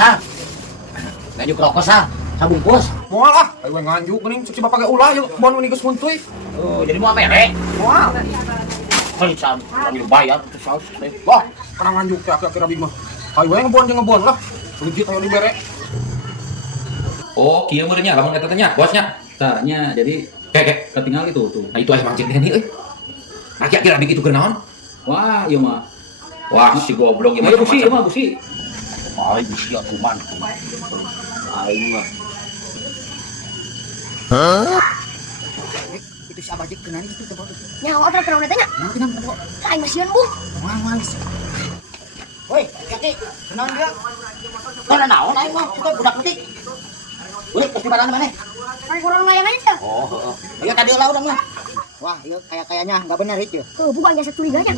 sa. Nganjuk rokok sa. Sabungkus. Moal ah, ayo nganjuk geuning cek bapak ge ulah yuk bon meni geus muntuy. Oh, jadi mau apa ya, Rek? Moal. Kan sam, bayar terus saus. Wah, kana nganjuk teh akhir-akhir abi mah. Ayo we ngebon jeung ngebon lah. Legit ayo dibere. Oh, kieu meureunnya lamun eta teh nya, bosnya. Tanya, jadi kayak ketinggal itu tuh. Nah, itu aya mangcing teh euy. Akhir-akhir abi kitu keur naon? Wah, ieu mah. Wah, si goblok ieu mah. Busi, ieu mah busi. Ai busi atuh man. Ai mah. Itu si abajek kenani itu tempat itu. Nyawa otra pernah tanya. Nanti kan tempat. Lain masian bu. Males. Woi, kaki, kenaan dia? Kana naon aing mah kita budak letik. Udah pasti barang mana? Paling kurang layang aja tuh. Oh, heeh. Ayo tadi ulah urang mah. Wah, iya kayaknya nggak benar itu. Tuh bukan jasa curiganya.